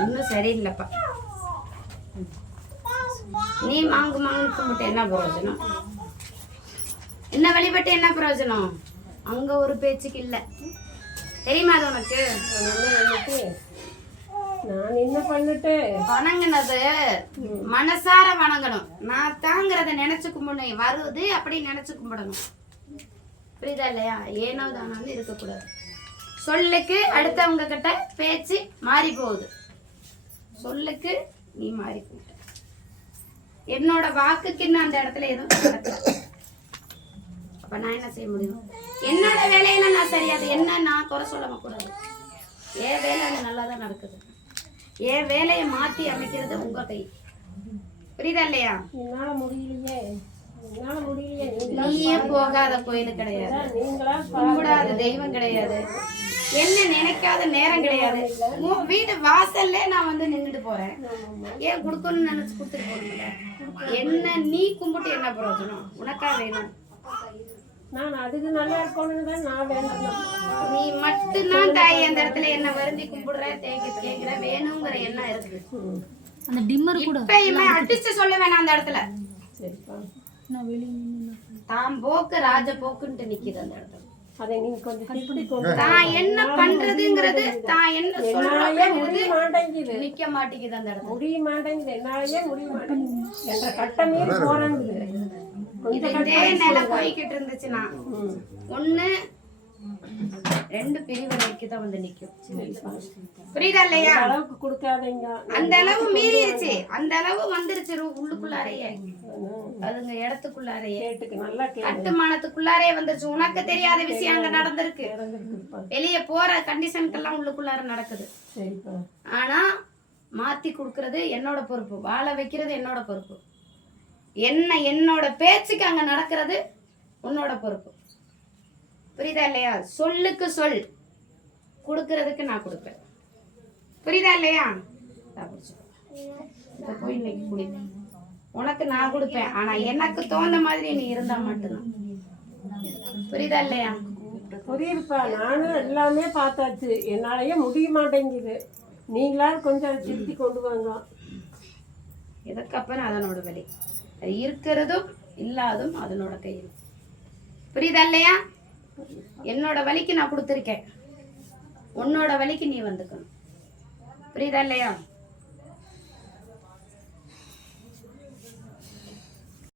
இன்னும் சரியில்லைப்பா. நீ மாங்கு மாங்கு கும்பிட்டு என்ன பிரயோஜனம்? என்ன வழிபட்டு என்ன பிரயோஜனம்? அங்க ஒரு பேச்சுக்கு இல்ல. தெரியுமா அது உனக்கு? நான் என்ன பண்ணிட்டு வணங்குனது மனசார வணங்கணும். நான் தாங்கிறத நினைச்சு கும்பிடணும். வருது அப்படி நினைச்சு கும்பிடணும். புரியுதா இல்லையா? ஏனோ தானாலும் இருக்கக்கூடாது. சொல்லுக்கு அடுத்தவங்க கிட்ட பேச்சு மாறி போகுது. சொல்லுக்கு நீ மாறி போகுது. என்னோட வாக்குக்கு இன்னும் அந்த இடத்துல எதுவும் நடக்கல. அப்ப நான் என்ன செய்ய முடியும்? என்னோட வேலையில நான் சரியாது என்ன நான் குறை சொல்ல கூடாது. என் வேலை அது நல்லா தான் நடக்குது. என் வேலையை மாத்தி அமைக்கிறது உங்க கை. புரியுதா இல்லையா? என்னால முடியலையே. நீயே போகாத கோயில் கிடையாது, கும்பிடாத தெய்வம் கிடையாது, என்ன நினைக்காத நேரம் கிடையாது. வீட்டு வாசல்ல நான் வந்து நின்றுட்டு போறேன். ஏன் கொடுக்கணும்னு நினைச்சு கொடுத்துட்டு போகணும்ல? என்ன நீ கும்பிட்டு என்ன பிரயோஜனம்? உனக்கா வேணும். நான் அதுக்கு நல்லா இருக்கணும்னு தான் நான் வேணும். நீ மட்டும்தான் தாய் அந்த இடத்துல என்ன வருந்தி கும்பிடுற கேட்கிற வேணுங்கிற எண்ணம் இருக்கு. அந்த டிம்மர் கூட இப்பயுமே அடிச்சு சொல்ல வேணாம் அந்த இடத்துல. தான் போக்கு ராஜ போக்குன்ட்டு நிக்குது அந்த இடத்துல. அதை நீங்க கொஞ்சம் தான் என்ன பண்றதுங்கிறது தான் என்ன சொல்றது நிக்க மாட்டேங்குது அந்த இடத்துல. முடிய மாட்டேங்குது. என்னாலயே முடிய மாட்டேங்குது என்ற கட்டமே போறாங்குது. இதே நிலை போய்கிட்டு இருந்துச்சுன்னா ஒண்ணு ரெண்டு பிரிவினைக்கு தான் வந்து நிக்கும். புரியுதா இல்லையா? அளவுக்கு கொடுக்காதீங்க. அந்த அளவு மீறிடுச்சு. அந்த அளவு வந்துருச்சு உள்ளுக்குள்ளாரையே. அதுங்க இடத்துக்குள்ளாரையே நல்லா கட்டுமானத்துக்குள்ளாரே வந்துருச்சு. உனக்கு தெரியாத விஷயம் அங்க நடந்திருக்கு. வெளியே போற கண்டிஷனுக்கெல்லாம் உள்ளுக்குள்ளார நடக்குது. ஆனா மாத்தி கொடுக்கறது என்னோட பொறுப்பு. வாழ வைக்கிறது என்னோட பொறுப்பு. என்னோட பேச்சுக்கு அங்க நடக்கிறது உன்னோட பொறுப்பு. புரியுதா இல்லையா? சொல்லுக்கு சொல் கொடுக்கறதுக்கு நான் கொடுப்பேன். புரியுதா இல்லையா? போய் இன்னைக்கு குடி. உனக்கு நான் கொடுப்பேன். ஆனா எனக்கு தோந்த மாதிரி நீ இருந்தா மட்டும்தான். புரியுதா இல்லையா? புரியுதுப்பா. நானும் எல்லாமே பார்த்தாச்சு. என்னாலயே முடிய மாட்டேங்குது. நீங்களா கொஞ்சம் திருத்தி கொண்டு வாங்க. இதுக்கப்புறம் அதனோட வழி. அது இருக்கிறதும் இல்லாதும் அதனோட கையில். புரியுதா இல்லையா? என்னோட வழிக்கு நான் கொடுத்துருக்கேன். உன்னோட வழிக்கு நீ வந்துக்கணும். புரியுதா இல்லையா?